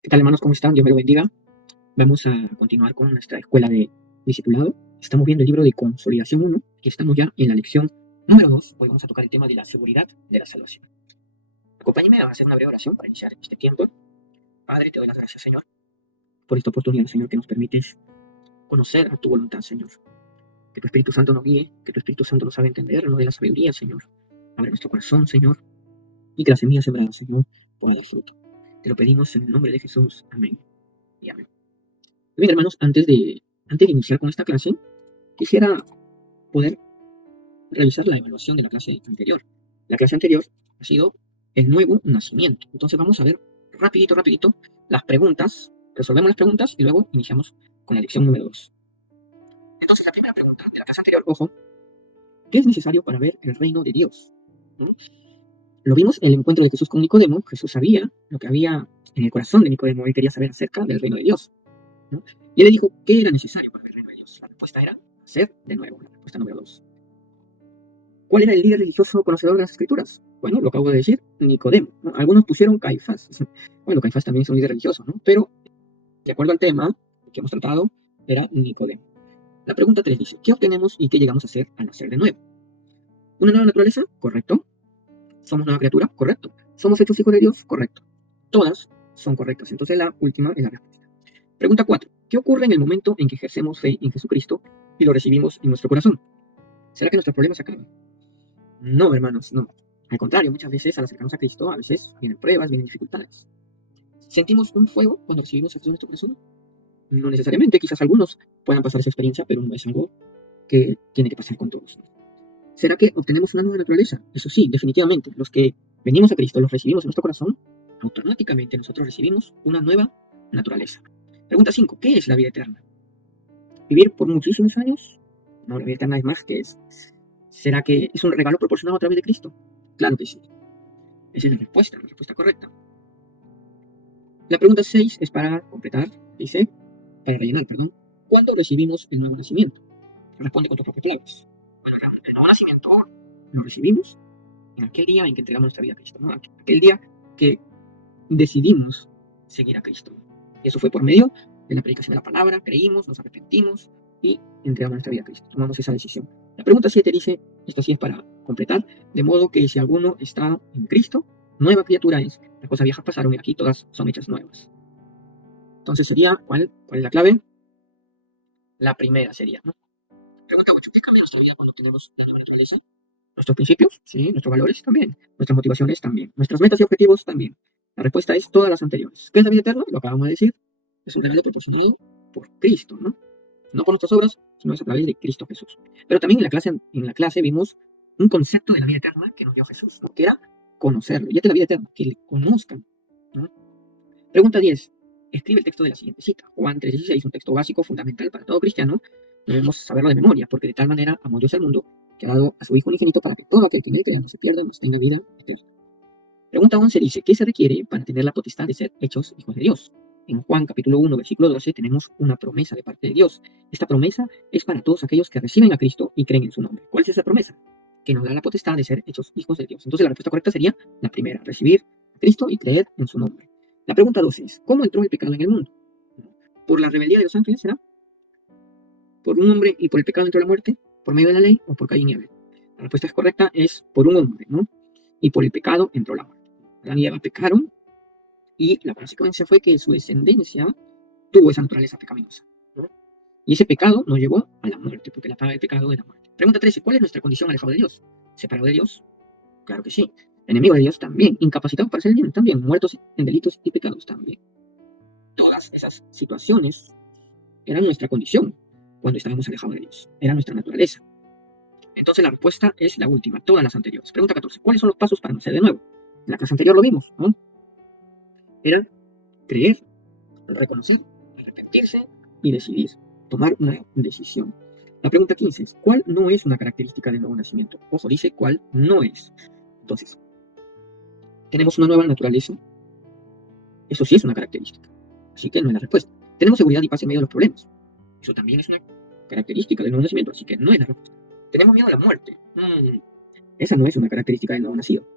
¿Qué tal, hermanos? ¿Cómo están? Dios me lo bendiga. Vamos a continuar con nuestra escuela de discipulado. Estamos viendo el libro de Consolidación 1, que estamos ya en la lección número 2. Hoy vamos a tocar el tema de la seguridad de la salvación. Acompáñenme a hacer una breve oración para iniciar este tiempo. Padre, te doy las gracias, Señor, por esta oportunidad, Señor, que nos permites conocer a tu voluntad, Señor. Que tu Espíritu Santo nos guíe, que tu Espíritu Santo nos haga entender, nos dé la sabiduría, Señor. Abre nuestro corazón, Señor, y que la semilla sembrada, Señor, pueda dar fruto. Te lo pedimos en el nombre de Jesús. Amén y amén. Bien, hermanos, antes de iniciar con esta clase, quisiera poder realizar la evaluación de la clase anterior. La clase anterior ha sido el nuevo nacimiento. Entonces vamos a ver rapidito las preguntas, resolvemos las preguntas y luego iniciamos con la lección número 2. Entonces la primera pregunta de la clase anterior, ojo, ¿qué es necesario para ver el reino de Dios? ¿No? Lo vimos en el encuentro de Jesús con Nicodemo. Jesús sabía lo que había en el corazón de Nicodemo y quería saber acerca del reino de Dios, ¿no? Y él le dijo, ¿qué era necesario para ver el reino de Dios? La respuesta era ser de nuevo, la respuesta número 2. ¿Cuál era el líder religioso conocedor de las escrituras? Bueno, lo acabo de decir, Nicodemo, ¿no? Algunos pusieron Caifás. Bueno, Caifás también es un líder religioso, ¿no? Pero, de acuerdo al tema que hemos tratado, era Nicodemo. La pregunta 3 dice, ¿qué obtenemos y qué llegamos a hacer al nacer de nuevo? ¿Una nueva naturaleza? Correcto. ¿Somos nueva criatura? Correcto. ¿Somos hechos hijos de Dios? Correcto. Todas son correctas. Entonces la última es la respuesta. Pregunta 4. ¿Qué ocurre en el momento en que ejercemos fe en Jesucristo y lo recibimos en nuestro corazón? ¿Será que nuestros problemas se acaban? No, hermanos, no. Al contrario, muchas veces al acercarnos a Cristo, a veces vienen pruebas, vienen dificultades. ¿Sentimos un fuego cuando recibimos a Cristo en nuestro corazón? No necesariamente, quizás algunos puedan pasar esa experiencia, pero no es algo que tiene que pasar con todos. ¿Será que obtenemos una nueva naturaleza? Eso sí, definitivamente. Los que venimos a Cristo, los recibimos en nuestro corazón, automáticamente nosotros recibimos una nueva naturaleza. Pregunta 5. ¿Qué es la vida eterna? ¿Vivir por muchísimos años? No, la vida eterna es más que eso. ¿Será que es un regalo proporcionado a través de Cristo? Claro que sí. Esa es la respuesta correcta. La pregunta 6 es para completar, dice, para rellenar, perdón. ¿Cuándo recibimos el nuevo nacimiento? Responde con tus propias palabras. Bueno, el nuevo nacimiento lo recibimos en aquel día en que entregamos nuestra vida a Cristo, ¿no? Aquel día que decidimos seguir a Cristo. Y eso fue por medio de la predicación de la palabra, creímos, nos arrepentimos y entregamos nuestra vida a Cristo. Tomamos esa decisión. La pregunta 7 dice, esto sí es para completar, de modo que si alguno está en Cristo, nueva criatura es. Las cosas viejas pasaron y aquí todas son hechas nuevas. Entonces sería, ¿cuál es la clave? La primera sería, ¿no? Pregunta 8, ¿qué cambia nuestra vida cuando tenemos la nueva naturaleza? Nuestros principios, sí, nuestros valores también, nuestras motivaciones también, nuestras metas y objetivos también. La respuesta es todas las anteriores. ¿Qué es la vida eterna? Lo acabamos de decir. Es un regalo proporcionado por Cristo, ¿no? No por nuestras obras, sino es a través de Cristo Jesús. Pero también en la clase vimos un concepto de la vida eterna que nos dio Jesús, ¿no? Que era conocerlo. Y esta es la vida eterna, que le conozcan, ¿no? Pregunta 10. Escribe el texto de la siguiente cita. Juan 3:16, un texto básico, fundamental para todo cristiano. Debemos saberlo de memoria, porque de tal manera amó Dios al mundo, que ha dado a su Hijo unigénito para que todo aquel que en él crea no se pierda, mas tenga vida eterna. Pregunta 11 dice, ¿qué se requiere para tener la potestad de ser hechos hijos de Dios? En Juan capítulo 1, versículo 12, tenemos una promesa de parte de Dios. Esta promesa es para todos aquellos que reciben a Cristo y creen en su nombre. ¿Cuál es esa promesa? Que nos da la potestad de ser hechos hijos de Dios. Entonces la respuesta correcta sería la primera, recibir a Cristo y creer en su nombre. La pregunta 12 es, ¿cómo entró el pecado en el mundo? ¿Por la rebeldía de los ángeles será? ¿Por un hombre y por el pecado entró la muerte? ¿Por medio de la ley o por Caín y Abel? La respuesta correcta es por un hombre, ¿no? Y por el pecado entró la muerte. Adán y Eva pecaron y la consecuencia fue que su descendencia tuvo esa naturaleza pecaminosa, ¿no? Y ese pecado nos llevó a la muerte, porque la paga del pecado es la muerte. Pregunta 13, ¿cuál es nuestra condición alejado de Dios? ¿Separado de Dios? Claro que sí. Enemigo de Dios también. Incapacitados para hacer el bien también. Muertos en delitos y pecados también. Todas esas situaciones eran nuestra condición cuando estábamos alejados de Dios. Era nuestra naturaleza. Entonces la respuesta es la última, todas las anteriores. Pregunta 14. ¿Cuáles son los pasos para nacer de nuevo? En la clase anterior lo vimos, ¿no? Era creer, reconocer, arrepentirse y decidir. Tomar una decisión. La pregunta 15 es, ¿cuál no es una característica del nuevo nacimiento? Ojo, dice cuál no es. Entonces, tenemos una nueva naturaleza. Eso sí es una característica. Así que no es la respuesta. Tenemos seguridad y paz en medio de los problemas. Eso también es una característica del nuevo nacimiento, así que no es la respuesta. Tenemos miedo a la muerte. Esa no es una característica del nuevo nacido.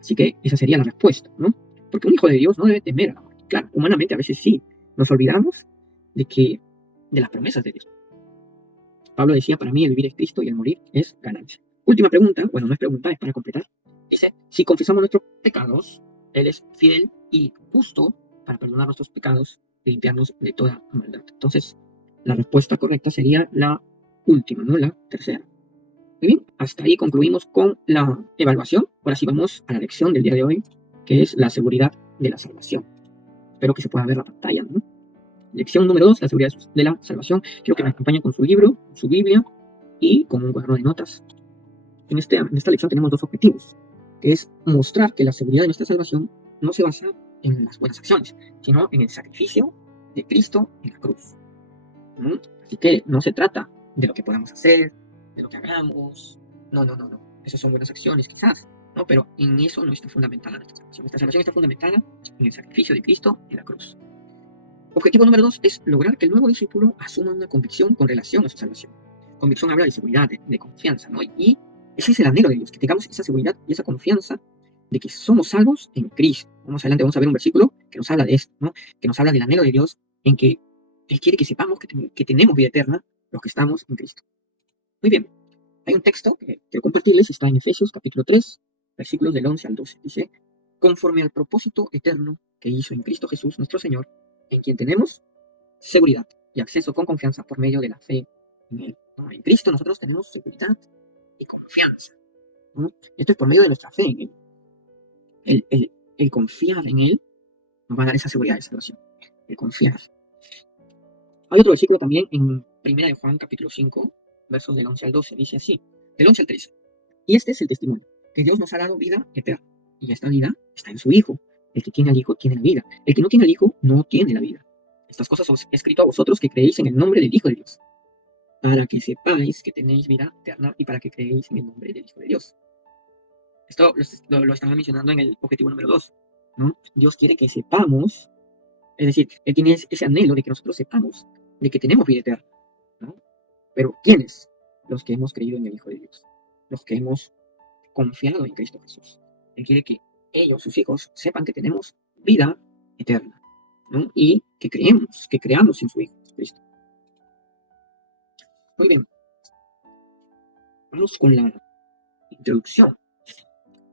Así que esa sería la respuesta, ¿no? Porque un hijo de Dios no debe temer a la muerte. Claro, humanamente a veces sí, nos olvidamos de las promesas de Dios. Pablo decía, para mí el vivir es Cristo y el morir es ganancia. Última pregunta, bueno, no es pregunta, es para completar. Dice, si confesamos nuestros pecados, Él es fiel y justo para perdonar nuestros pecados y limpiarnos de toda maldad. Entonces, la respuesta correcta sería la última, no la tercera. Muy bien, hasta ahí concluimos con la evaluación. Ahora sí vamos a la lección del día de hoy, que es la seguridad de la salvación. Espero que se pueda ver la pantalla, ¿no? Lección número 2, la seguridad de la salvación. Quiero que me acompañen con su libro, su Biblia y con un cuaderno de notas. En esta lección tenemos dos objetivos, que es mostrar que la seguridad de nuestra salvación no se basa en las buenas acciones, sino en el sacrificio de Cristo en la cruz. ¿Mm? Así que no se trata de lo que podamos hacer, de lo que hagamos. No. Esas son buenas acciones, quizás, ¿no? Pero en eso no está fundamentada nuestra salvación. Nuestra salvación está fundamentada en el sacrificio de Cristo en la cruz. Objetivo número 2 es lograr que el nuevo discípulo asuma una convicción con relación a su salvación. Convicción habla de seguridad, de confianza, ¿no? Y ese es el anhelo de Dios, que tengamos esa seguridad y esa confianza de que somos salvos en Cristo. Más adelante vamos a ver un versículo que nos habla de esto, ¿no? Que nos habla del anhelo de Dios en que Él quiere que sepamos que tenemos vida eterna los que estamos en Cristo. Muy bien, hay un texto que quiero compartirles, está en Efesios capítulo 3, versículos del 11 al 12. Dice, conforme al propósito eterno que hizo en Cristo Jesús nuestro Señor, en quien tenemos seguridad y acceso con confianza por medio de la fe en Él, ¿no? En Cristo nosotros tenemos seguridad y confianza, ¿no? Esto es por medio de nuestra fe en Él. El confiar en Él nos va a dar esa seguridad de salvación. El confiar. Hay otro versículo también en 1 de Juan capítulo 5, versos del 11 al 12. Dice así, del 11 al 13. Y este es el testimonio, que Dios nos ha dado vida eterna. Y esta vida está en su Hijo. El que tiene al Hijo tiene la vida. El que no tiene al Hijo no tiene la vida. Estas cosas os he escrito a vosotros que creéis en el nombre del Hijo de Dios, para que sepáis que tenéis vida eterna y para que creéis en el nombre del Hijo de Dios. Esto lo estaba mencionando en el objetivo número 2, ¿no? Dios quiere que sepamos, es decir, Él tiene ese anhelo de que nosotros sepamos de que tenemos vida eterna, ¿no? Pero ¿quiénes? Los que hemos creído en el Hijo de Dios, los que hemos confiado en Cristo Jesús. Él quiere que ellos, sus hijos, sepan que tenemos vida eterna, ¿no? Y que creamos en su Hijo Jesucristo. Muy bien, vamos con la introducción.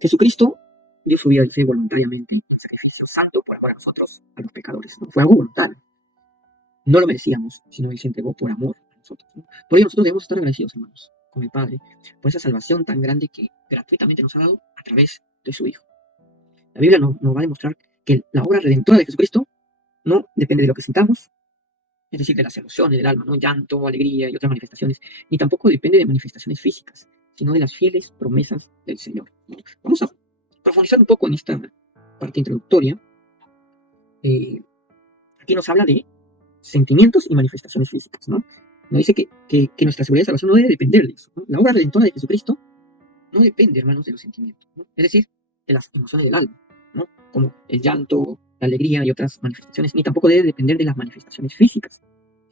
Jesucristo dio su vida de fe voluntariamente, sacrificio santo por amor a nosotros, a los pecadores, ¿no? Fue algo voluntario. No lo merecíamos, sino Él se entregó por amor a nosotros, ¿no? Por ello nosotros debemos estar agradecidos, hermanos, con el Padre, por esa salvación tan grande que gratuitamente nos ha dado a través de su Hijo. La Biblia nos va a demostrar que la obra redentora de Jesucristo no depende de lo que sintamos, es decir, de las emociones del alma, ¿no? Llanto, alegría y otras manifestaciones, ni tampoco depende de manifestaciones físicas, sino de las fieles promesas del Señor, ¿no? Vamos a profundizar un poco en esta parte introductoria. Aquí nos habla de sentimientos y manifestaciones físicas, ¿no? Nos dice que nuestra seguridad de salvación no debe depender de eso, ¿no? La obra redentora de Jesucristo no depende, hermanos, de los sentimientos, ¿no? Es decir, de las emociones del alma, ¿no? Como el llanto, la alegría y otras manifestaciones, ni tampoco debe depender de las manifestaciones físicas,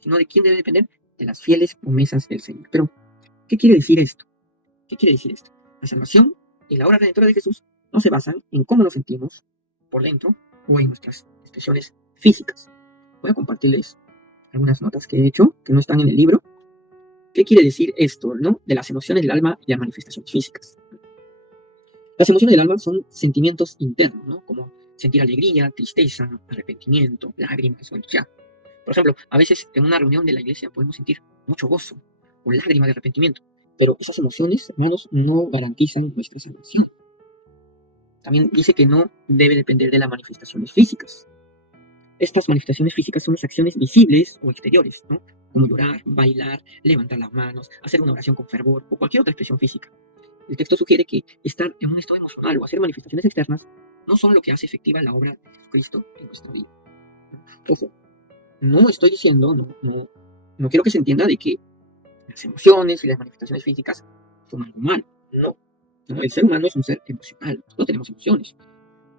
sino de quién debe depender, de las fieles promesas del Señor. Pero, ¿qué quiere decir esto? ¿Qué quiere decir esto? La salvación y la obra redentora de Jesús no se basan en cómo nos sentimos por dentro o en nuestras expresiones físicas. Voy a compartirles algunas notas que he hecho, que no están en el libro. ¿Qué quiere decir esto, no? De las emociones del alma y las manifestaciones físicas. Las emociones del alma son sentimientos internos, ¿no? Como sentir alegría, tristeza, arrepentimiento, lágrimas o entusiasmo. Por ejemplo, a veces en una reunión de la iglesia podemos sentir mucho gozo o lágrimas de arrepentimiento, pero esas emociones, hermanos, no garantizan nuestra salvación. También dice que no debe depender de las manifestaciones físicas. Estas manifestaciones físicas son las acciones visibles o exteriores, ¿no? Como llorar, bailar, levantar las manos, hacer una oración con fervor o cualquier otra expresión física. El texto sugiere que estar en un estado emocional o hacer manifestaciones externas no son lo que hace efectiva la obra de Jesucristo en nuestra vida. Entonces, no estoy diciendo, no quiero que se entienda de que las emociones y las manifestaciones físicas son algo malo. No, el ser humano es un ser emocional, no tenemos emociones.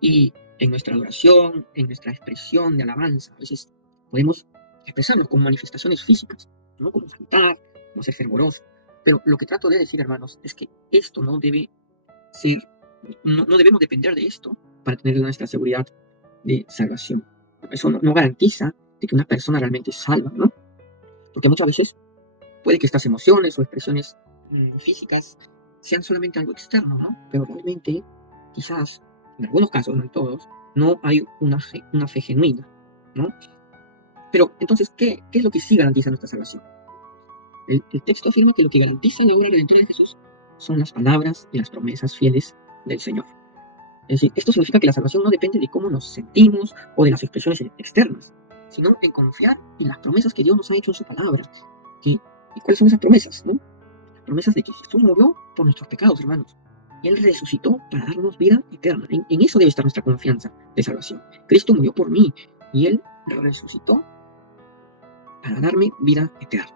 Y en nuestra adoración, en nuestra expresión de alabanza, a veces podemos expresarnos con manifestaciones físicas, ¿no? Como cantar, como ser fervoroso. Pero lo que trato de decir, hermanos, es que esto no debe ser, no debemos depender de esto para tener nuestra seguridad de salvación. Eso no garantiza de que una persona realmente es salva, ¿no? Porque muchas veces puede que estas emociones o expresiones físicas sean solamente algo externo, ¿no? Pero realmente, quizás, en algunos casos, no en todos, no hay una fe genuina, ¿no? Pero entonces, ¿qué es lo que sí garantiza nuestra salvación? El texto afirma que lo que garantiza la obra redentora de Jesús son las palabras y las promesas fieles del Señor. Es decir, esto significa que la salvación no depende de cómo nos sentimos o de las expresiones externas, sino en confiar en las promesas que Dios nos ha hecho en su palabra. ¿Y cuáles son esas promesas? ¿No? Las promesas de que Jesús murió por nuestros pecados, hermanos. Y Él resucitó para darnos vida eterna. En eso debe estar nuestra confianza de salvación. Cristo murió por mí y Él resucitó para darme vida eterna.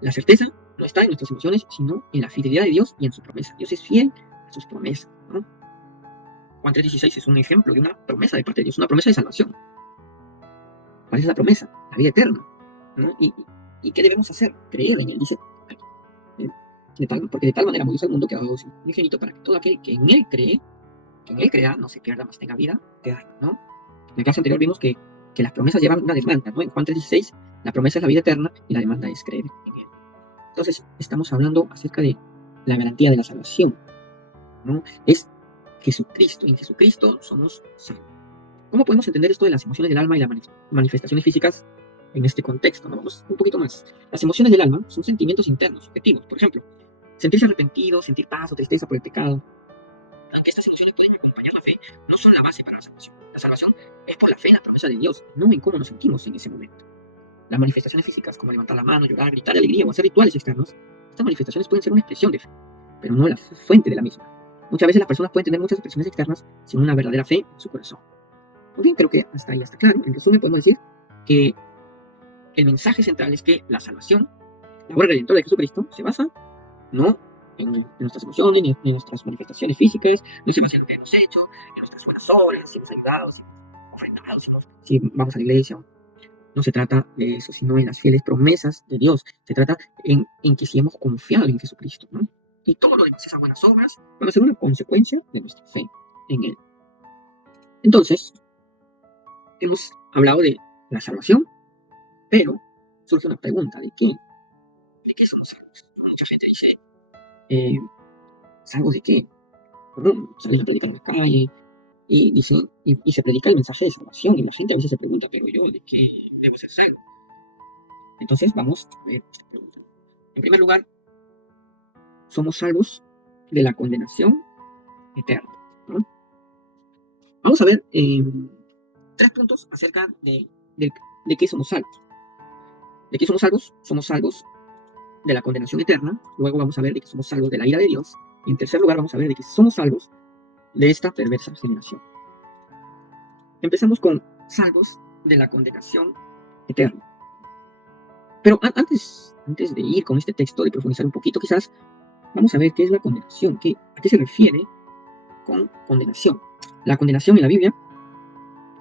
La certeza no está en nuestras emociones, sino en la fidelidad de Dios y en su promesa. Dios es fiel a sus promesas, ¿no? Juan 3:16 es un ejemplo de una promesa de parte de Dios, una promesa de salvación. ¿Cuál es la promesa? La vida eterna, ¿no? ¿Y qué debemos hacer? Creer en Él, dice. Porque de tal manera amó Dios al mundo que ha dado su unigénito para que todo aquel que en Él cree, que en Él crea, no se pierda, mas tenga vida eterna, ¿no? En la clase anterior vimos que las promesas llevan una demanda, ¿no? En Juan 3:16, la promesa es la vida eterna y la demanda es creer en Él. Entonces, estamos hablando acerca de la garantía de la salvación, ¿no? Es Jesucristo, y en Jesucristo somos salvos. ¿Cómo podemos entender esto de las emociones del alma y las manifestaciones físicas en este contexto? ¿No? Vamos un poquito más. Las emociones del alma son sentimientos internos, subjetivos. Por ejemplo, sentirse arrepentido, sentir paz o tristeza por el pecado. Aunque estas emociones pueden acompañar la fe, no son la base para la salvación. La salvación es por la fe en la promesa de Dios, no en cómo nos sentimos en ese momento. Las manifestaciones físicas, como levantar la mano, llorar, gritar de alegría o hacer rituales externos, estas manifestaciones pueden ser una expresión de fe, pero no la fuente de la misma. Muchas veces las personas pueden tener muchas expresiones externas sin una verdadera fe en su corazón. Muy bien, creo que hasta ahí está claro. En resumen, podemos decir que el mensaje central es que la salvación, la obra redentora de Jesucristo, se basa no en nuestras emociones, ni en nuestras manifestaciones físicas, no se basa en lo que hemos hecho, en nuestras buenas obras, si hemos ayudado, si hemos ofrendado, si vamos a la iglesia. No se trata de eso, sino en las fieles promesas de Dios. Se trata en que si hemos confiado en Jesucristo, ¿no? Y todo lo demás, esas buenas obras, van a ser una consecuencia de nuestra fe en Él. Entonces, hemos hablado de la salvación, pero surge una pregunta, ¿de qué? ¿De qué somos salvos? Mucha gente dice, ¿salvos de qué? Salen a predicar en la calle y dicen, y se predica el mensaje de salvación, y la gente a veces se pregunta, pero yo, ¿de qué debo ser salvo? Entonces vamos a ver esta pregunta. En primer lugar, somos salvos de la condenación eterna, ¿no? Vamos a ver 3 puntos acerca de qué somos salvos. ¿De qué somos salvos? Somos salvos de la condenación eterna. Luego vamos a ver de que somos salvos de la ira de Dios. Y en tercer lugar vamos a ver de que somos salvos de esta perversa generación. Empezamos con salvos de la condenación eterna. Pero antes de ir con este texto, de profundizar un poquito, quizás vamos a ver qué es la condenación, a qué se refiere con condenación. La condenación en la Biblia,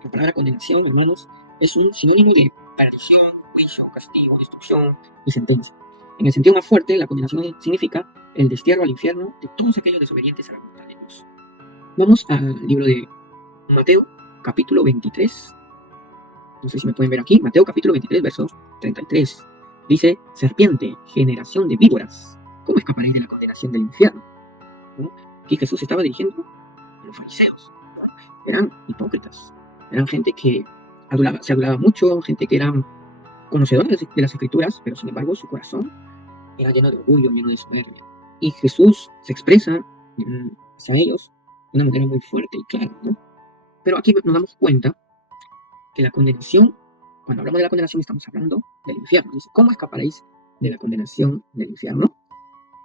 la palabra condenación, hermanos, es un sinónimo de perdición, juicio, castigo, destrucción y sentencia. En el sentido más fuerte, la condenación significa el destierro al infierno de todos aquellos desobedientes a la voluntad de Dios. Vamos al libro de Mateo, capítulo 23. No sé si me pueden ver aquí. Mateo, capítulo 23, verso 33. Dice, serpiente, generación de víboras, ¿cómo escaparéis de la condenación del infierno? ¿No? Aquí Jesús estaba dirigiendo a los fariseos. ¿No? Eran hipócritas. Eran gente que se adulaba mucho, gente que eran conocedores de las escrituras, pero sin embargo su corazón era lleno de orgullo, lleno de soberbia. Y Jesús se expresa hacia ellos de una manera muy fuerte y clara, ¿no? Pero aquí nos damos cuenta que la condenación, cuando hablamos de la condenación, estamos hablando del infierno. Dice, ¿cómo escaparéis de la condenación del infierno?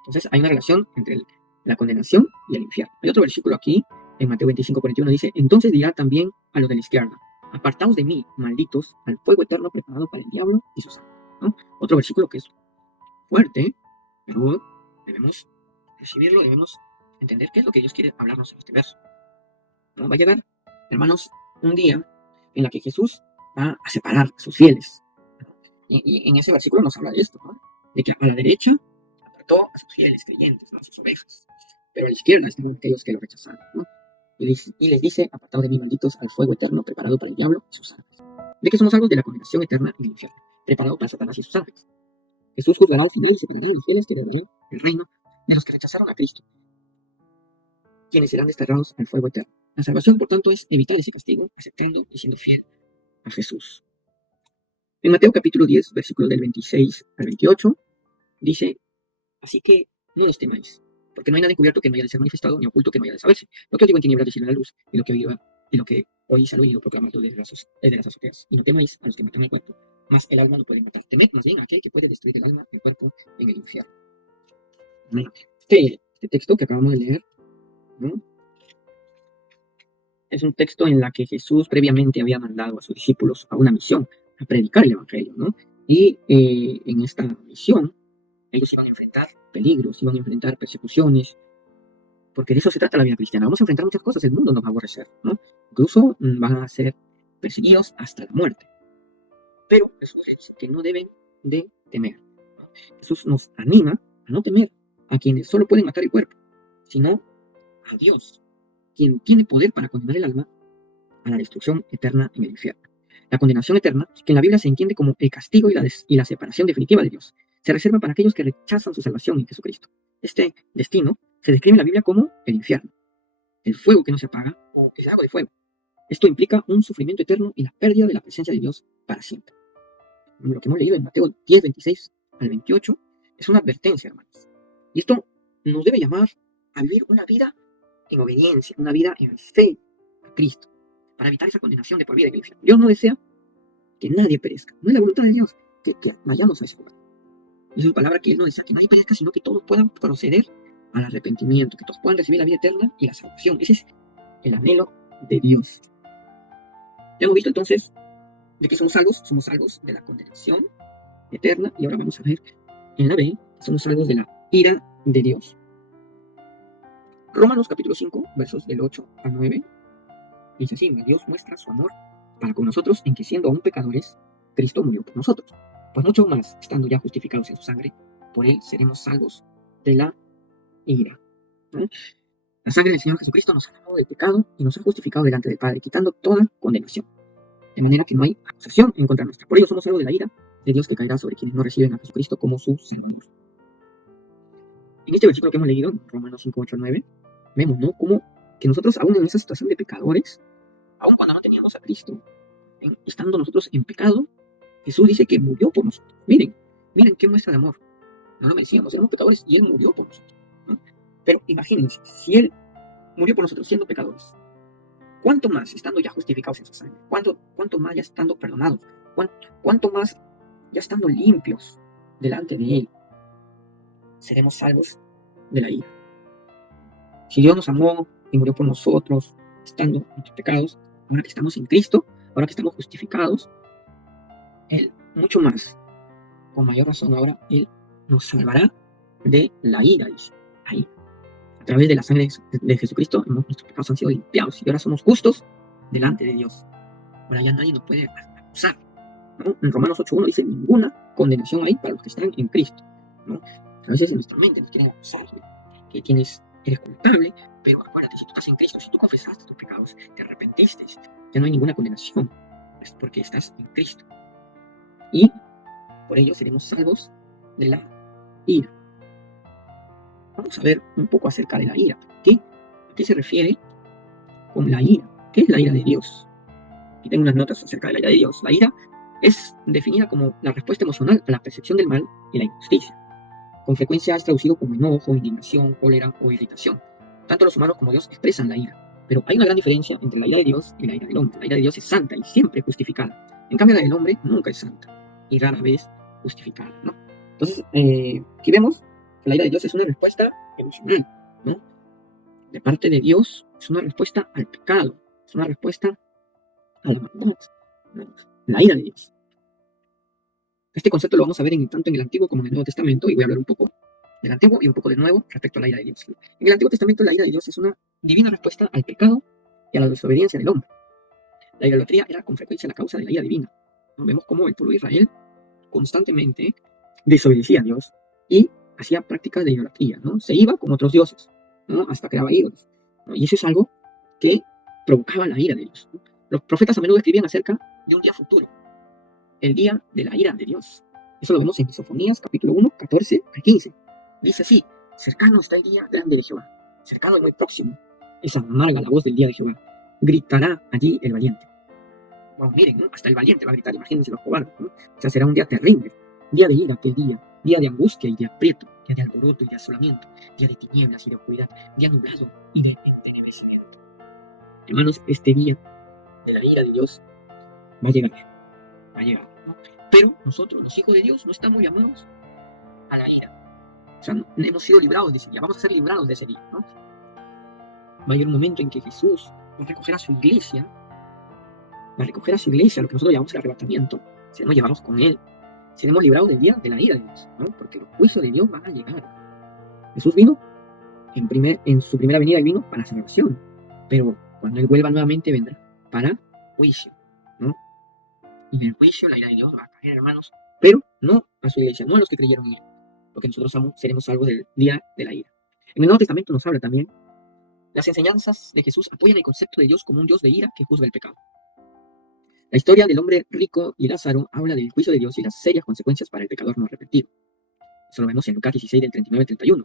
Entonces hay una relación entre la condenación y el infierno. Hay otro versículo aquí, en Mateo 25:41, dice, entonces dirá también a los de la izquierda, apartaos de mí, malditos, al fuego eterno preparado para el diablo y sus ángeles, ¿no? Otro versículo que es fuerte, pero debemos recibirlo, debemos entender qué es lo que Dios quiere hablarnos en este verso, ¿no? Va a llegar, hermanos, un día en la que Jesús va a separar a sus fieles. Y en ese versículo nos habla de esto, ¿no? De que a la derecha apartó a sus fieles creyentes, ¿no? A sus ovejas. Pero a la izquierda estaban aquellos que lo rechazaron, ¿no? Y les dice, apartados de mí, malditos, al fuego eterno preparado para el diablo y sus ángeles. de que somos salvos de la condenación eterna en el infierno, preparado para Satanás y sus ángeles. Jesús juzgará al final y separará a los fieles que heredarán el reino de los que rechazaron a Cristo, quienes serán desterrados al fuego eterno. La salvación, por tanto, es evitar ese castigo, aceptando y siendo fiel a Jesús. En Mateo capítulo 10, versículos del 26 al 28, dice: así que no os temáis, porque no hay nada encubierto que no haya de ser manifestado, ni oculto que no haya de saberse. Lo que os digo en tinieblas, decirlo en la luz, y lo que oís al oído, proclamadlo desde las azoteas. Y no temáis a los que matan el cuerpo, mas el alma no pueden matar. Temed más bien a aquel que puede destruir el alma, el cuerpo en el infierno. Este texto que acabamos de leer, ¿no?, es un texto en la que Jesús previamente había mandado a sus discípulos a una misión, a predicar el Evangelio, ¿no? Y en esta misión ellos iban a enfrentar peligros, iban a enfrentar persecuciones, porque de eso se trata la vida cristiana. Vamos a enfrentar muchas cosas, el mundo nos va a aborrecer, ¿no? Incluso van a ser perseguidos hasta la muerte. Pero Jesús dice que no deben de temer, ¿no? Jesús nos anima a no temer a quienes solo pueden matar el cuerpo, sino a Dios, quien tiene poder para condenar el alma a la destrucción eterna en el infierno. La condenación eterna, que en la Biblia se entiende como el castigo y la separación definitiva de Dios, se reserva para aquellos que rechazan su salvación en Jesucristo. Este destino se describe en la Biblia como el infierno, el fuego que no se apaga o el lago de fuego. Esto implica un sufrimiento eterno y la pérdida de la presencia de Dios para siempre. Lo que hemos leído en Mateo 10, 26 al 28 es una advertencia, hermanos. Y esto nos debe llamar a vivir una vida en obediencia, una vida en fe a Cristo, para evitar esa condenación de por vida en el infierno. Dios no desea que nadie perezca. No es la voluntad de Dios que vayamos a ese lugar. Es una palabra que Él no desea que nadie perezca, sino que todos puedan proceder al arrepentimiento, que todos puedan recibir la vida eterna y la salvación. Ese es el anhelo de Dios. Ya hemos visto entonces de que somos salvos de la condenación eterna, y ahora vamos a ver en la B, somos salvos de la ira de Dios. Romanos capítulo 5, versos del 8 al 9, dice así: Dios muestra su amor para con nosotros en que, siendo aún pecadores, Cristo murió por nosotros. Pues mucho más, estando ya justificados en su sangre, por Él seremos salvos de la ira, ¿no? La sangre del Señor Jesucristo nos ha lavado del pecado y nos ha justificado delante del Padre, quitando toda condenación, de manera que no hay acusación en contra nuestra. Por ello somos salvos de la ira de Dios que caerá sobre quienes no reciben a Jesucristo como su Salvador. En este versículo que hemos leído, Romanos 5, 8 al 9, vemos, ¿no?, cómo que nosotros, aún en esa situación de pecadores, aún cuando no teníamos a Cristo, estando nosotros en pecado, Jesús dice que murió por nosotros. Miren qué muestra de amor. Nada más decíamos, éramos pecadores y Él murió por nosotros, ¿no? Pero imagínense, si Él murió por nosotros siendo pecadores, ¿cuánto más estando ya justificados en su sangre? ¿Cuánto más ya estando perdonados? ¿Cuánto más ya estando limpios delante de Él seremos salvos de la ira? Si Dios nos amó y murió por nosotros, estando en nuestros pecados, ahora que estamos en Cristo, ahora que estamos justificados, Él mucho más, con mayor razón ahora, Él nos salvará de la ira, dice. Ahí, a través de la sangre de Jesucristo, nuestros pecados han sido limpiados y ahora somos justos delante de Dios. Ahora ya nadie nos puede acusar, ¿no? En Romanos 8:1 dice: ninguna condenación hay para los que están en Cristo, ¿no? A veces en nuestra mente nos quieren acusar que eres culpable, pero acuérdate, si tú estás en Cristo, si tú confesaste tus pecados, te arrepentiste, ya no hay ninguna condenación, es porque estás en Cristo. Y por ello seremos salvos de la ira. Vamos a ver un poco acerca de la ira. ¿A qué se refiere con la ira? ¿Qué es la ira de Dios? Aquí tengo unas notas acerca de la ira de Dios. La ira es definida como la respuesta emocional a la percepción del mal y la injusticia. Con frecuencia es traducido como enojo, indignación, cólera o irritación. Tanto los humanos como Dios expresan la ira. Pero hay una gran diferencia entre la ira de Dios y la ira del hombre. La ira de Dios es santa y siempre justificada. En cambio, la del hombre nunca es santa y rara vez justificada, ¿no? Entonces, aquí vemos que la ira de Dios es una respuesta emocional, ¿no? De parte de Dios es una respuesta al pecado, es una respuesta a la maldad, ¿no? La ira de Dios. Este concepto lo vamos a ver tanto en el Antiguo como en el Nuevo Testamento, y voy a hablar un poco del Antiguo y un poco del Nuevo respecto a la ira de Dios. En el Antiguo Testamento, la ira de Dios es una divina respuesta al pecado y a la desobediencia del hombre. La idolatría era con frecuencia la causa de la ira divina. Vemos cómo el pueblo de Israel constantemente desobedecía a Dios y hacía prácticas de idolatría, ¿no? Se iba con otros dioses, ¿no?, hasta creaba ídolos, ¿no? Y eso es algo que provocaba la ira de Dios, ¿no? Los profetas a menudo escribían acerca de un día futuro, el día de la ira de Dios. Eso lo vemos en Sofonías capítulo 1, 14 al 15. Dice así: cercano está el día grande de Jehová, cercano y muy próximo. Es amarga la voz del día de Jehová. Gritará allí el valiente. Bueno, miren, ¿no? Hasta el valiente va a gritar, imagínense los cobardes, ¿no? O sea, será un día terrible, día de ira aquel día de angustia y de aprieto, día de alboroto y de asolamiento, día de tinieblas y de oscuridad, día nublado y de entenebrecimiento. Hermanos, este día de la ira de Dios va a llegar, ¿no? Pero nosotros, los hijos de Dios, no estamos llamados a la ira. O sea, no hemos sido librados de ese día, vamos a ser librados de ese día, ¿no? Va a haber un momento en que Jesús va a recoger a su iglesia, lo que nosotros llamamos el arrebatamiento. Seremos llevados con Él, seremos librados del día de la ira de Dios, ¿no? Porque los juicios de Dios van a llegar. Jesús vino en su primera venida y vino para salvación, pero cuando Él vuelva nuevamente vendrá para juicio, ¿no? Y en el juicio la ira de Dios va a caer, hermanos, pero no a su iglesia, no a los que creyeron en Él, porque nosotros seremos salvos del día de la ira. En el Nuevo Testamento nos habla también, las enseñanzas de Jesús apoyan el concepto de Dios como un Dios de ira que juzga el pecado. La historia del hombre rico y Lázaro habla del juicio de Dios y las serias consecuencias para el pecador no arrepentido. Eso lo vemos en Lucas 16, del 39 al 31.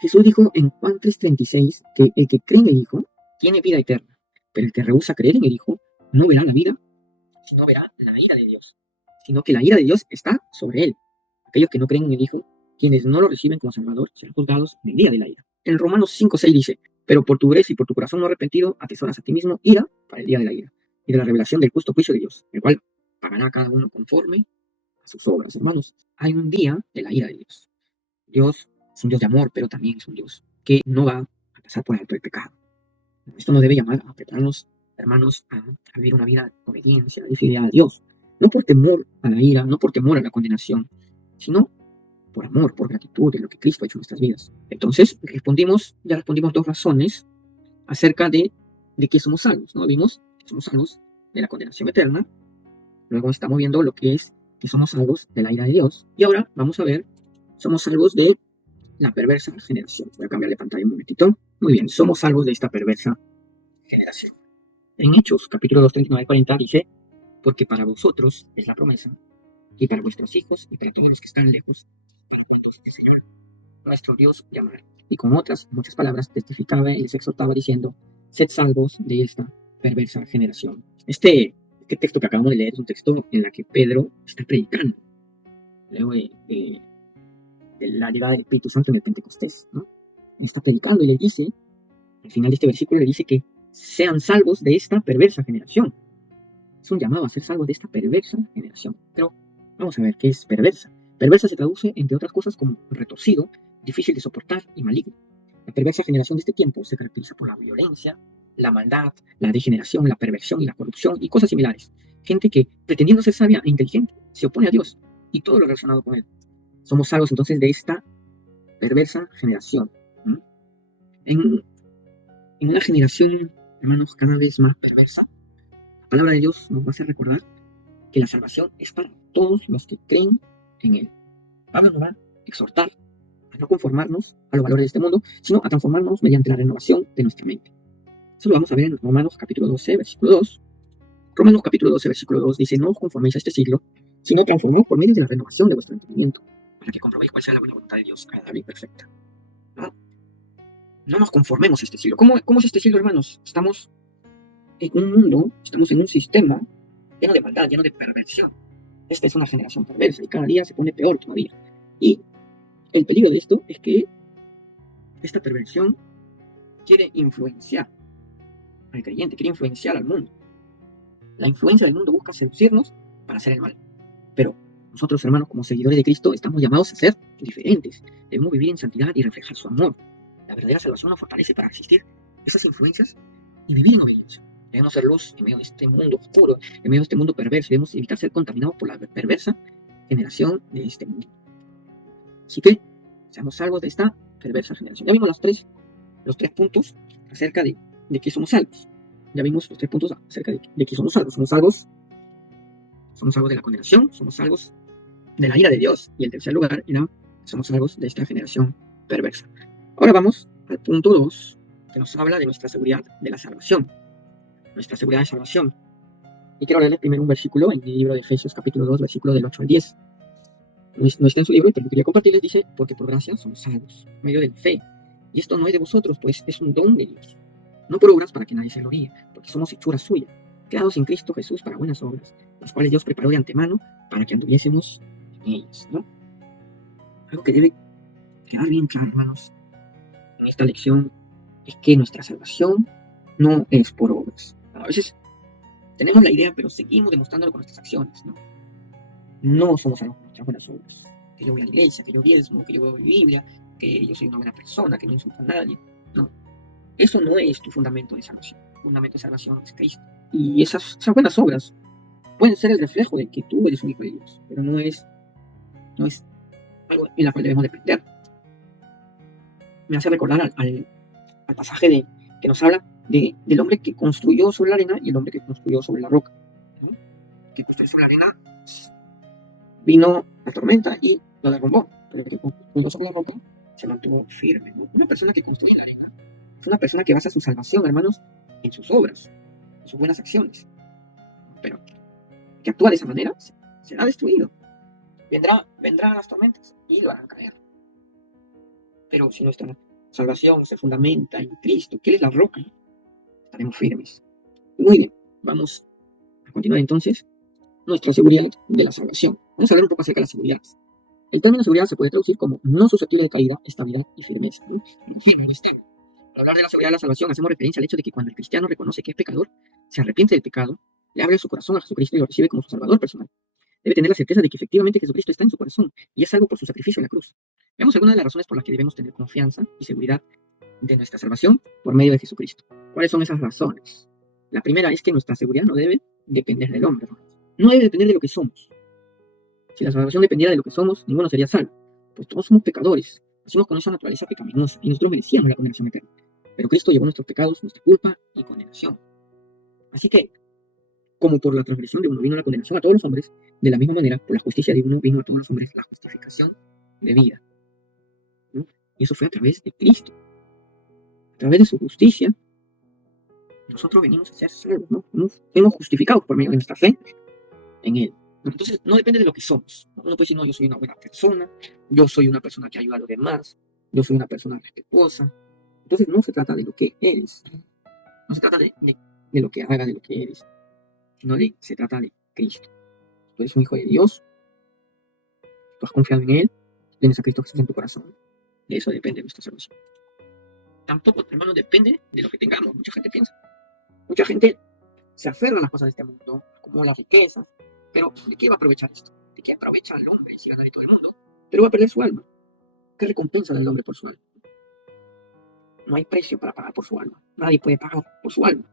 Jesús dijo en Juan 3:36 que el que cree en el Hijo tiene vida eterna, pero el que rehúsa creer en el Hijo no verá la vida, sino verá la ira de Dios, sino que la ira de Dios está sobre él. Aquellos que no creen en el Hijo, quienes no lo reciben como Salvador, serán juzgados en el día de la ira. En Romanos 5:6 dice: pero por tu dureza y por tu corazón no arrepentido, atesoras a ti mismo ira para el día de la ira y de la revelación del justo juicio de Dios, el cual pagará a cada uno conforme a sus obras. Hermanos, hay un día de la ira de Dios. Dios es un Dios de amor, pero también es un Dios que no va a pasar por alto el pecado. Esto nos debe llamar a prepararnos, hermanos, a vivir una vida de obediencia y fidelidad a Dios. No por temor a la ira, no por temor a la condenación, sino por amor, por gratitud de lo que Cristo ha hecho en nuestras vidas. Entonces, ya respondimos dos razones acerca de que somos salvos, ¿no? Vimos que somos salvos de la condenación eterna, luego estamos viendo lo que es que somos salvos de la ira de Dios, y ahora vamos a ver, somos salvos de la perversa generación. Voy a cambiar de pantalla un momentito. Muy bien, somos salvos de esta perversa generación. En Hechos, capítulo 2, 39 al 40, dice: porque para vosotros es la promesa, y para vuestros hijos, y para todos los que están lejos, para cuantos el Señor nuestro Dios llamará. Y con otras muchas palabras testificaba y les exhortaba diciendo: sed salvos de esta perversa generación. Este texto que acabamos de leer es un texto en el que Pedro está predicando luego de la llegada del Espíritu Santo en el Pentecostés, ¿no? Está predicando y le dice, al final de este versículo le dice que sean salvos de esta perversa generación. Es un llamado a ser salvos de esta perversa generación. Pero vamos a ver qué es perversa. Perversa se traduce, entre otras cosas, como retorcido, difícil de soportar y maligno. La perversa generación de este tiempo se caracteriza por la violencia, la maldad, la degeneración, la perversión y la corrupción y cosas similares. Gente que, pretendiendo ser sabia e inteligente, se opone a Dios y todo lo relacionado con él. Somos salvos entonces de esta perversa generación. En una generación, hermanos, cada vez más perversa, la palabra de Dios nos va a hacer recordar que la salvación es para todos los que creen en Él. Pablo nos va a exhortar a no conformarnos a los valores de este mundo, sino a transformarnos mediante la renovación de nuestra mente. Eso lo vamos a ver en Romanos capítulo 12, versículo 2. Romanos capítulo 12, versículo 2 dice: no os conforméis a este siglo, sino transformaos por medio de la renovación de vuestro entendimiento, para que comprobéis cuál sea la buena voluntad de Dios, agradable y perfecta. No nos conformemos a este siglo. ¿Cómo es este siglo, hermanos? Estamos en un mundo, estamos en un sistema lleno de maldad, lleno de perversión. Esta es una generación perversa y cada día se pone peor todavía. Y el peligro de esto es que esta perversión quiere influenciar al creyente, quiere influenciar al mundo. La influencia del mundo busca seducirnos para hacer el mal. Pero nosotros, hermanos, como seguidores de Cristo, estamos llamados a ser diferentes. Debemos vivir en santidad y reflejar su amor. La verdadera salvación nos fortalece para resistir esas influencias y vivir en obediencia. Debemos ser luz en medio de este mundo oscuro, en medio de este mundo perverso. Debemos evitar ser contaminados por la perversa generación de este mundo. Así que seamos salvos de esta perversa generación. Ya vimos los tres puntos acerca de que somos salvos. Ya vimos los 3 puntos acerca de que somos salvos. Somos salvos de la condenación, somos salvos de la ira de Dios. Y el tercer lugar era: somos salvos de esta generación perversa. Ahora vamos al punto 2, que nos habla de nuestra seguridad de la salvación. Nuestra seguridad de salvación. Y quiero leerles primero un versículo en el libro de Efesios capítulo 2, versículo del 8 al 10. No está en su libro, pero lo quería compartirles. Dice, porque por gracia somos salvos, por medio de la fe. Y esto no es de vosotros, pues es un don de Dios. No por obras para que nadie se gloríe, porque somos hechura suya, creados en Cristo Jesús para buenas obras, las cuales Dios preparó de antemano para que anduviésemos en ellas, ¿no? Algo que debe quedar bien claro, hermanos, en esta lección es que nuestra salvación no es por obras. A veces tenemos la idea, pero seguimos demostrándolo con nuestras acciones, ¿no? No somos salvos por nuestras buenas obras. Que yo voy a la iglesia, que yo diezmo, que yo veo mi Biblia, que yo soy una buena persona, que no insulto a nadie. No, eso no es tu fundamento de salvación. Tu fundamento de salvación es Cristo. Y esas buenas obras pueden ser el reflejo de que tú eres un hijo de Dios, pero no es algo en la cual debemos depender. Me hace recordar al pasaje que nos habla del hombre que construyó sobre la arena y el hombre que construyó sobre la roca, ¿no? Que construyó sobre la arena, vino la tormenta y lo derrumbó, pero el que construyó sobre la roca se mantuvo firme, ¿no? Una persona que construye en la arena es una persona que basa su salvación, hermanos, en sus obras, en sus buenas acciones, pero que actúa de esa manera será destruido. Vendrán las tormentas y lo harán caer. Pero si nuestra salvación se fundamenta en Cristo, que Él es la roca, estaremos firmes. Muy bien, vamos a continuar entonces nuestra seguridad de la salvación. Vamos a hablar un poco acerca de la seguridad. El término seguridad se puede traducir como no susceptible de caída, estabilidad y firmeza, ¿no? Al hablar de la seguridad de la salvación, hacemos referencia al hecho de que cuando el cristiano reconoce que es pecador, se arrepiente del pecado, le abre su corazón a Jesucristo y lo recibe como su salvador personal. Debe tener la certeza de que efectivamente Jesucristo está en su corazón y es salvo por su sacrificio en la cruz. Veamos algunas de las razones por las que debemos tener confianza y seguridad de nuestra salvación por medio de Jesucristo. ¿Cuáles son esas razones? La primera es que nuestra seguridad no debe depender del hombre, no debe depender de lo que somos. Si la salvación dependiera de lo que somos, ninguno sería salvo, pues todos somos pecadores, nacimos con esa naturaleza pecaminosa y nosotros merecíamos la condenación eterna. Pero Cristo llevó nuestros pecados, nuestra culpa y condenación. Así que, como por la transgresión de uno vino la condenación a todos los hombres, de la misma manera, por la justicia de uno vino a todos los hombres la justificación de vida, ¿no? Y eso fue a través de Cristo. A través de su justicia, nosotros venimos a ser salvos, ¿no? Nos fuimos justificados por medio de nuestra fe en Él. Entonces, no depende de lo que somos. Uno puede decir, no, yo soy una buena persona, yo soy una persona que ayuda a los demás, yo soy una persona respetuosa. Entonces, no se trata de lo que eres, no se trata de lo que haga, de lo que eres, sino se trata de Cristo. Tú eres un hijo de Dios, tú has confiado en Él, tienes a Cristo Jesús en tu corazón. De eso depende nuestra salvación. Tampoco, hermano, depende de lo que tengamos. Mucha gente piensa. Mucha gente se aferra a las cosas de este mundo, acumula riquezas, pero ¿de qué va a aprovechar esto? ¿De qué aprovecha el hombre si gana de todo el mundo? Pero va a perder su alma. ¿Qué recompensa da el hombre por su alma? No hay precio para pagar por su alma. Nadie puede pagar por su alma.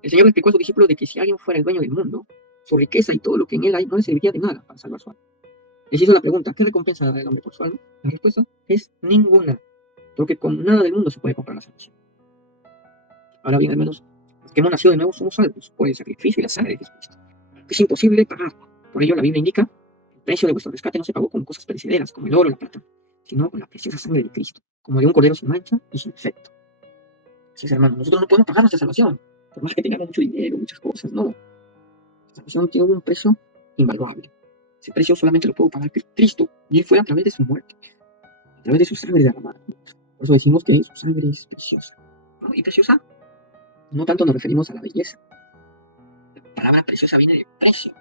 El Señor le explicó a sus discípulos de que si alguien fuera el dueño del mundo, su riqueza y todo lo que en él hay no le serviría de nada para salvar su alma. Les hizo la pregunta, ¿qué recompensa da el hombre por su alma? La respuesta es ninguna, porque con nada del mundo se puede comprar la salvación. Ahora bien, hermanos, los que hemos nacido de nuevo somos salvos por el sacrificio y la sangre de Jesucristo. Es imposible pagar. Por ello la Biblia indica, el precio de vuestro rescate no se pagó con cosas perecederas, como el oro o la plata, sino con la preciosa sangre de Cristo, como de un cordero sin mancha y sin defecto. Así es, hermanos, nosotros no podemos pagar nuestra salvación, por más que tengamos mucho dinero, muchas cosas, no. La salvación tiene un precio invaluable. Ese precio solamente lo puedo pagar Cristo, y fue a través de su muerte, a través de su sangre derramada. Por eso decimos que su sangre es preciosa, ¿no? Y preciosa, no tanto nos referimos a la belleza. La palabra preciosa viene de precio,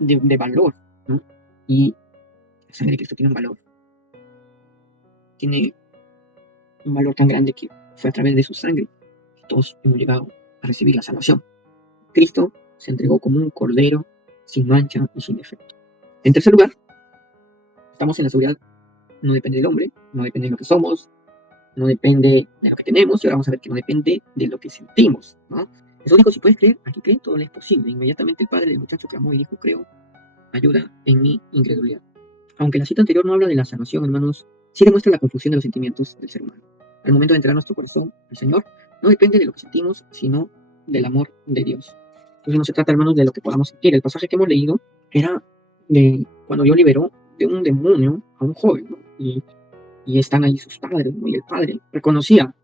de valor, ¿no? Y la sangre de Cristo tiene un valor. Tiene un valor tan grande que fue a través de su sangre que todos hemos llegado a recibir la salvación. Cristo se entregó como un cordero sin mancha y sin defecto. En tercer lugar, estamos en la seguridad, no depende del hombre, no depende de lo que somos, no depende de lo que tenemos, y ahora vamos a ver que no depende de lo que sentimos, ¿no? Jesús dijo, si puedes creer, aquí cree, todo es posible. Inmediatamente el padre del muchacho clamó y dijo, creo, ayuda en mi incredulidad. Aunque la cita anterior no habla de la salvación, hermanos, sí demuestra la confusión de los sentimientos del ser humano. Al momento de entregar nuestro corazón al Señor, no depende de lo que sentimos, sino del amor de Dios. Entonces no se trata, hermanos, de lo que podamos sentir. El pasaje que hemos leído era de cuando Dios liberó de un demonio a un joven, ¿no? Y están ahí sus padres, ¿no? Y el padre reconocía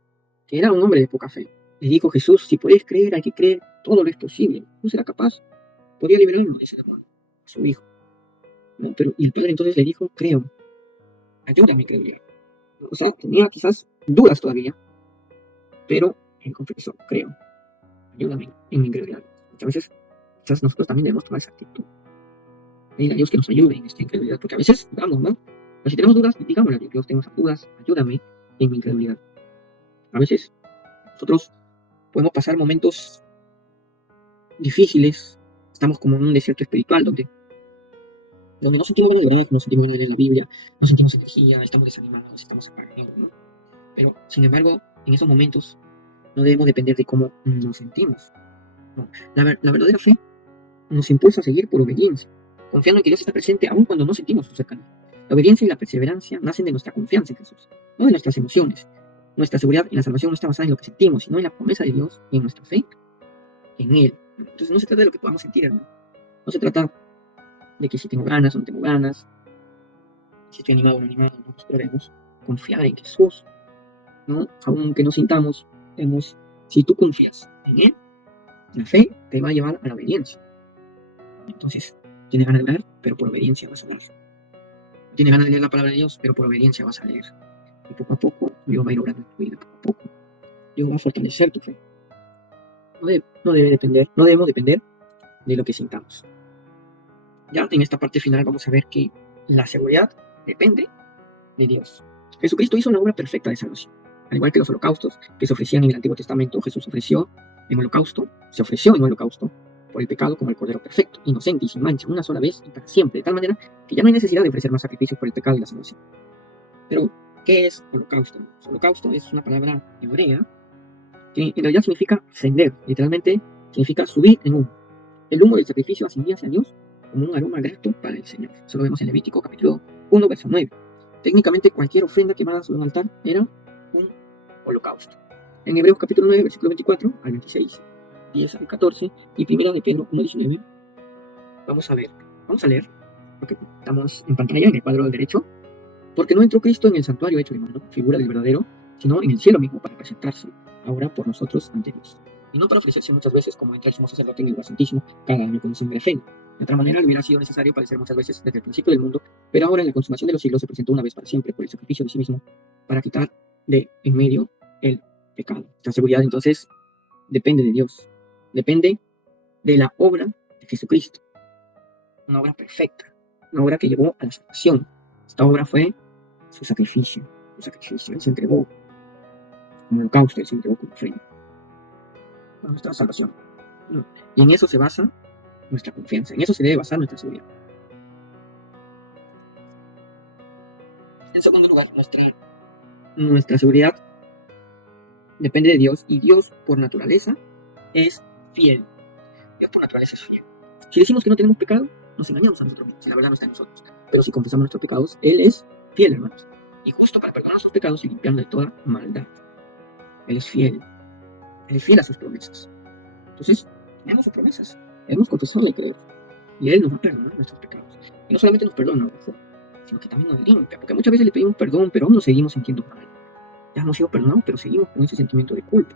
que era un hombre de poca fe. Le dijo Jesús, si puedes creer, hay que creer, todo lo es posible. ¿No será capaz? podía liberarlo, dice el hermano, a su hijo, ¿no? Pero, y el padre entonces le dijo, creo, ayúdame, que o sea, tenía quizás dudas todavía, pero él confesó, creo, ayúdame en mi incredulidad. Muchas veces, quizás nosotros también debemos tomar esa actitud, pedir a Dios que nos ayude en esta incredulidad, porque a veces dudamos, ¿no? Pero si tenemos dudas, digámosle a Dios, Dios, tengo esas dudas, ayúdame en mi incredulidad. A veces nosotros podemos pasar momentos difíciles, estamos como en un desierto espiritual donde no sentimos ganas de orar, no sentimos ganas de leer la Biblia, no sentimos energía, estamos desanimados, estamos apagados, ¿no? Pero, sin embargo, en esos momentos no debemos depender de cómo nos sentimos, ¿no? La verdadera fe nos impulsa a seguir por obediencia, confiando en que Dios está presente aun cuando no sentimos su cercanía. La obediencia y la perseverancia nacen de nuestra confianza en Jesús, no de nuestras emociones. Nuestra seguridad en la salvación no está basada en lo que sentimos, sino en la promesa de Dios y en nuestra fe en Él. Entonces no se trata de lo que podamos sentir, hermano. No se trata de que si tengo ganas o no tengo ganas, si estoy animado o no animado, nosotros debemos confiar en Jesús, ¿no? Aunque no sintamos, si tú confías en Él, la fe te va a llevar a la obediencia. Entonces, tienes ganas de orar, pero por obediencia vas a orar. Tienes ganas de leer la palabra de Dios, pero por obediencia vas a leer. Y poco a poco, Dios va a ir obrando en tu vida, poco a poco. Dios va a fortalecer tu fe. No debemos depender de lo que sintamos. Ya en esta parte final vamos a ver que la seguridad depende de Dios. Jesucristo hizo una obra perfecta de salvación. Al igual que los holocaustos que se ofrecían en el Antiguo Testamento, Jesús se ofreció en holocausto por el pecado como el Cordero perfecto, inocente y sin mancha, una sola vez y para siempre, de tal manera que ya no hay necesidad de ofrecer más sacrificios por el pecado y la salvación. Pero, ¿qué es holocausto? Holocausto es una palabra hebrea que en realidad significa ascender, literalmente significa subir en humo. El humo del sacrificio ascendía hacia Dios como un aroma grato para el Señor. Eso lo vemos en Levítico capítulo 1, verso 9. Técnicamente cualquier ofrenda quemada sobre un altar era un holocausto. En Hebreos capítulo 9, versículo 24 al 26, 10 al 14 y primera de Pedro 1, 19. Vamos a leer, porque estamos en pantalla en el cuadro del derecho. Porque no entró Cristo en el santuario hecho de mano, figura del verdadero, sino en el cielo mismo para presentarse ahora por nosotros ante Dios. Y no para ofrecerse muchas veces como entra el sumo sacerdote en el lugar santísimo cada año con sangre ajena. De otra manera, le hubiera sido necesario padecer muchas veces desde el principio del mundo, pero ahora en la consumación de los siglos se presentó una vez para siempre por el sacrificio de sí mismo para quitar de en medio el pecado. Esta seguridad entonces depende de Dios, depende de la obra de Jesucristo, una obra perfecta, una obra que llevó a la salvación. Esta obra fue su sacrificio, Él se entregó como holocausto, Él se entregó como ofrenda para nuestra salvación. Y en eso se basa nuestra confianza, en eso se debe basar nuestra seguridad. En segundo lugar, nuestra seguridad depende de Dios, y Dios por naturaleza es fiel. Dios por naturaleza es fiel. Si decimos que no tenemos pecado, nos engañamos a nosotros mismos, si la verdad no está en nosotros. Pero si confesamos nuestros pecados, Él es fiel, hermanos, y justo para perdonar nuestros pecados y limpiarnos de toda maldad. Él es fiel a sus promesas. Entonces, tenemos sus promesas, debemos confesarle y creer, y Él nos va a perdonar nuestros pecados. Y no solamente nos perdona, sino que también nos limpia, porque muchas veces le pedimos perdón, pero aún nos seguimos sintiendo mal. Ya hemos sido perdonados, pero seguimos con ese sentimiento de culpa.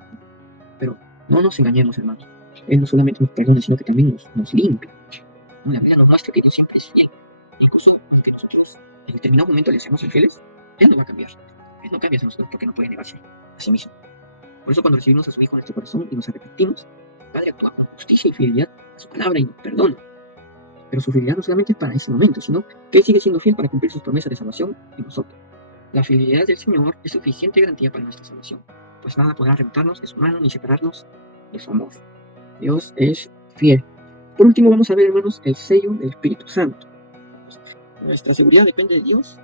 Pero no nos engañemos, hermanos. Él no solamente nos perdona, sino que también nos limpia. La Biblia nos muestra que Dios siempre es fiel. Incluso aunque nosotros en determinado momento le seamos infieles, Él no va a cambiar. Él no cambia a nosotros porque no puede negarse a sí mismo. Por eso cuando recibimos a su Hijo en nuestro corazón y nos arrepentimos, el Padre actúa con justicia y fidelidad a su palabra y nos perdona. Pero su fidelidad no solamente es para ese momento, sino que Él sigue siendo fiel para cumplir sus promesas de salvación en nosotros. La fidelidad del Señor es suficiente garantía para nuestra salvación, pues nada podrá arrebatarnos de su mano ni separarnos de su amor. Dios es fiel. Por último, vamos a ver, hermanos, el sello del Espíritu Santo. Nuestra seguridad depende de Dios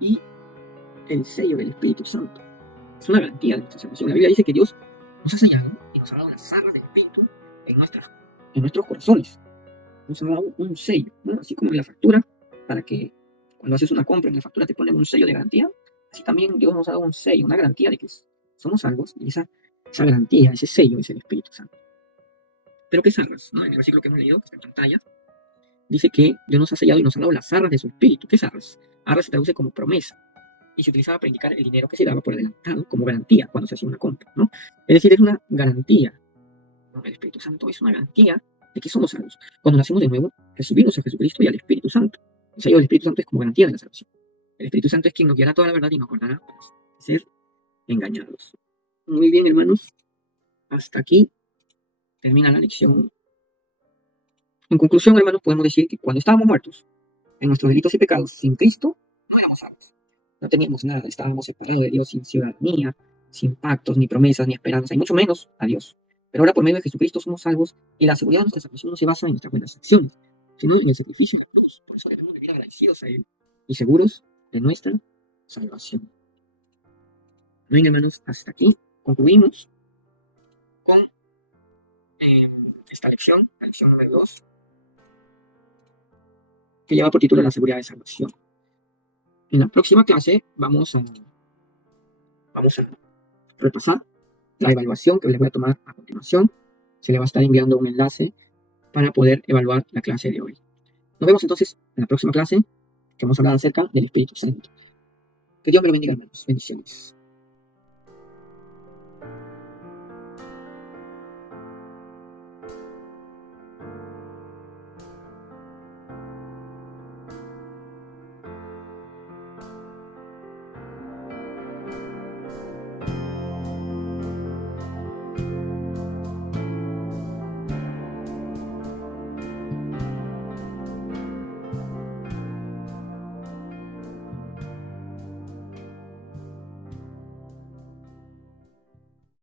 y el sello del Espíritu Santo es una garantía de nuestra salvación. La Biblia dice que Dios nos ha sellado y nos ha dado las arras del Espíritu en nuestros corazones. Nos ha dado un sello, ¿no? Así como en la factura, para que cuando haces una compra en la factura te ponen un sello de garantía, así también Dios nos ha dado un sello, una garantía de que somos salvos, y esa garantía, ese sello es el Espíritu Santo. Pero ¿qué arras? ¿No? En el versículo que hemos leído, que está en pantalla, dice que Dios nos ha sellado y nos ha dado las arras de su Espíritu. ¿Qué es arras? Arras se traduce como promesa y se utilizaba para indicar el dinero que se daba por adelantado como garantía cuando se hacía una compra, ¿no? Es decir, es una garantía, ¿no? El Espíritu Santo es una garantía de que somos salvos. Cuando nacemos de nuevo, recibimos a Jesucristo y al Espíritu Santo. El sello del Espíritu Santo es como garantía de la salvación. El Espíritu Santo es quien nos guiará toda la verdad y nos guardará para ser engañados. Muy bien, hermanos. Hasta aquí termina la lección. En conclusión, hermanos, podemos decir que cuando estábamos muertos en nuestros delitos y pecados, sin Cristo, no éramos salvos. No teníamos nada, estábamos separados de Dios, sin ciudadanía, sin pactos, ni promesas, ni esperanza, y mucho menos a Dios. Pero ahora por medio de Jesucristo somos salvos, y la seguridad de nuestra salvación no se basa en nuestras buenas acciones, sino en el sacrificio de la cruz. Por eso debemos vivir agradecidos a Él y seguros de nuestra salvación. Bien, hermanos, hasta aquí concluimos con esta lección, la lección número 2, que lleva por título La seguridad de salvación. En la próxima clase vamos a repasar la evaluación que les voy a tomar a continuación. Se le va a estar enviando un enlace para poder evaluar la clase de hoy. Nos vemos entonces en la próxima clase, que vamos a hablar acerca del Espíritu Santo. Que Dios me lo bendiga, hermanos. Bendiciones.